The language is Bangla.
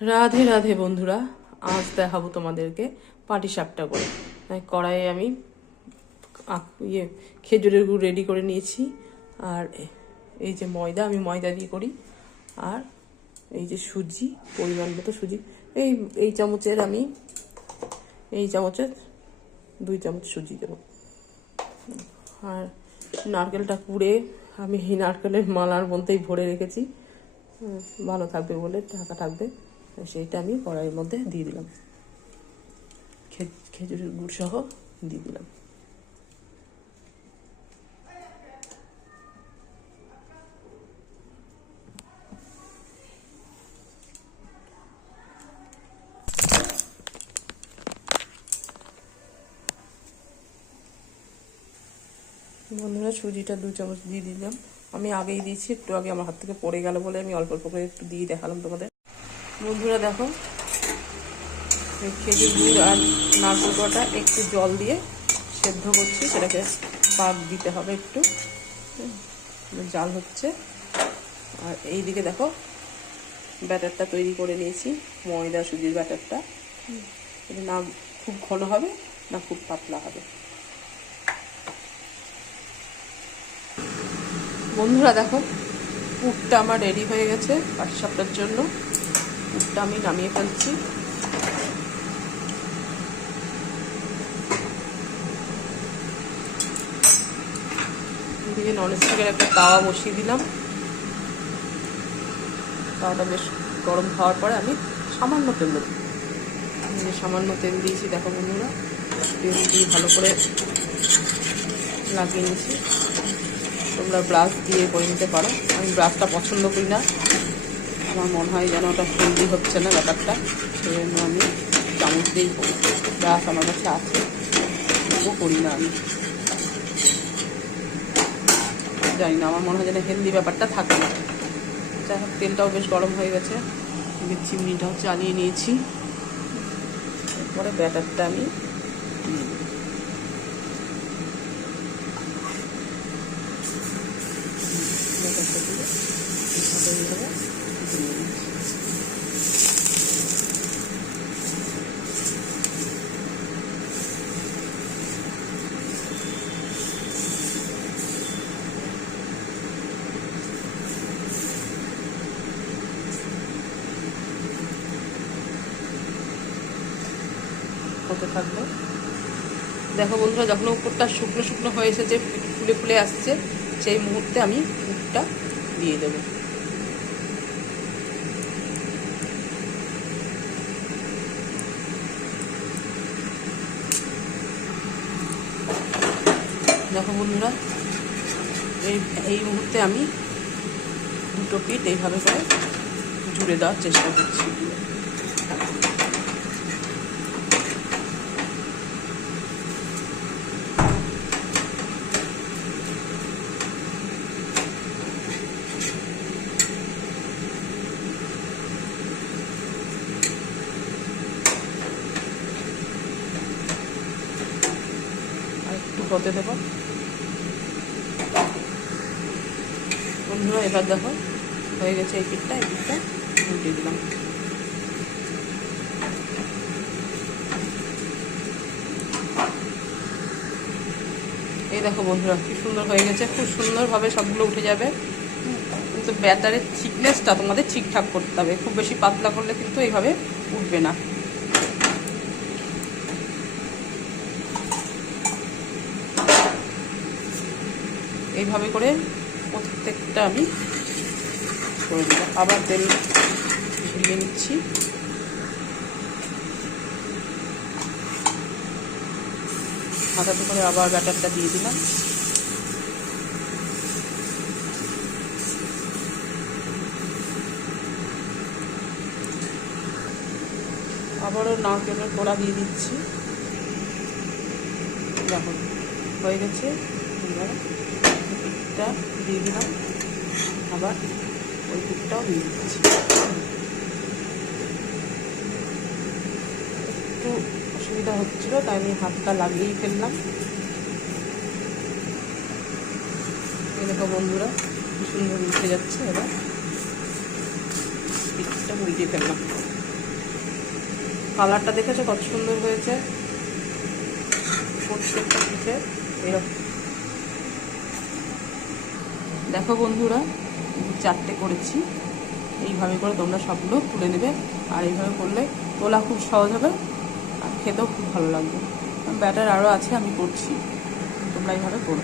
রাধে রাধে বন্ধুরা, আজ দেখাবো তোমাদেরকে পাটিসাপটা করে। কড়াইয়ে আমি খেজুরের গুড় রেডি করে নিয়েছি, আর এই যে ময়দা, আমি ময়দা দিয়ে করি, আর এই যে সুজি, পরিমাণ মতো সুজি, এই চামচের আমি এই চামচের 2 চামচ সুজি দেবো। আর নারকেলটা কুড়ে আমি এই নারকেলের মালার মধ্যেই ভরে রেখেছি, ভালো থাকবে বলে, ঢাকা থাকবে, সেইটা আমি কড়াইয়ের মধ্যে দিয়ে দিলাম, খেজুরের গুড় সহ দিয়ে দিলাম। বন্ধুরা, সুজিটা 2 চামচ দিয়ে দিলাম। আমি আগেই দিয়েছি, একটু আগে আমার হাত থেকে পড়ে গেল বলে আমি অল্প অল্প করে একটু দিয়ে দেখালাম তোমাদের। বন্ধুরা দেখো, খেজুর গুড় আর নারকেল কোড়াটা একটু জল দিয়ে সেদ্ধ করছি, সেটাকে পাক দিতে হবে একটু, জাল হচ্ছে। আর এই দিকে দেখো, ব্যাটারটা তৈরি করে নিয়েছি, ময়দা সুজির ব্যাটারটা। এটা না খুব ঘন হবে না খুব পাতলা হবে। বন্ধুরা দেখো, পুরটা আমার রেডি হয়ে গেছে পাটিসাপটার জন্য। পুরটা আমি নামিয়ে ফেলছি। এদিকে ননস্টিকের একটা তাওয়া বসিয়ে দিলাম। তাওয়াটা বেশ গরম হওয়ার পরে আমি সামান্য তেল দেবো। সামান্য তেল দিয়েছি, দেখো বন্ধুরা, তেল দিয়ে ভালো করে লাগিয়ে নিয়েছি। তোমরা ব্রাশ দিয়ে করে নিতে পারো, আমি ব্রাশটা পছন্দ করি না, আমার মনে হয় যেন ওটা হেলদি হচ্ছে না ব্যাপারটা, সেই জন্য আমি চামচ দিয়েই করি। ব্রাশ আমার কাছে আছে, তবুও করি না আমি, জানি না, আমার মনে হয় যেন হেলদি ব্যাপারটা থাকে না। যাই হোক, তেলটাও বেশ গরম হয়ে গেছে, চিমনিটাও চালিয়ে নিয়েছি। এরপরে ব্যাটারটা আমি দিয়ে দিই। ব্যাটারটা দিয়ে এইভাবে দিয়ে দিই। হতে থাকবে। দেখো বন্ধুরা, যখন উপরটা শুকনো শুকনো হয়ে এসেছে, ফুলে ফুলে আসছে, সেই মুহূর্তে আমি পুরটা দিয়ে দেবো। দেখো বন্ধুরা, এই মুহূর্তে আমি 2টো পিঠ এইভাবে করে জুড়ে দেওয়ার চেষ্টা করছি। হতে দেব বন্ধুরা। এবার দেখো হয়ে গেছে, এই পিঠটা উল্টে দিলাম। এই দেখো বন্ধুরা, কি সুন্দর হয়ে গেছে, খুব সুন্দরভাবে সবগুলো উঠে যাবে। কিন্তু ব্যাটারের থিকনেসটা তোমাদের ঠিকঠাক করতে হবে, খুব বেশি পাতলা করলে কিন্তু এইভাবে উঠবে না। এইভাবে করে প্রত্যেকটা আমি করে দিলাম। আবার তেল ঝরিয়ে নিচ্ছি। হাতাতে করে আবার ব্যাটারটা দিয়ে দিলাম। আবারও নারকেলের কোড়া দিয়ে দিচ্ছি। দেখো হয়ে গেছে। পিঠটা দিয়ে দিলাম, আবার ওই পিঠটাও দিয়ে দিচ্ছি। একটু অসুবিধা হচ্ছিলো, তাই আমি হাতটা লাগিয়েই ফেললাম। এই দেখো বন্ধুরা, কি সুন্দর উঠে যাচ্ছে। এবার পিঠটা উল্টে ফেললাম। কালারটা দেখেছো কত সুন্দর হয়েছে প্রত্যেকটা পিঠে এরকম। দেখো বন্ধুরা, 4টে করেছি। এইভাবে করে তোমরা সবগুলো তুলে নেবে, আর এইভাবে করলে তোলা খুব সহজ হবে আর খেতেও খুব ভালো লাগবে। ব্যাটার আরও আছে, আমি করছি, তোমরা এইভাবে করো।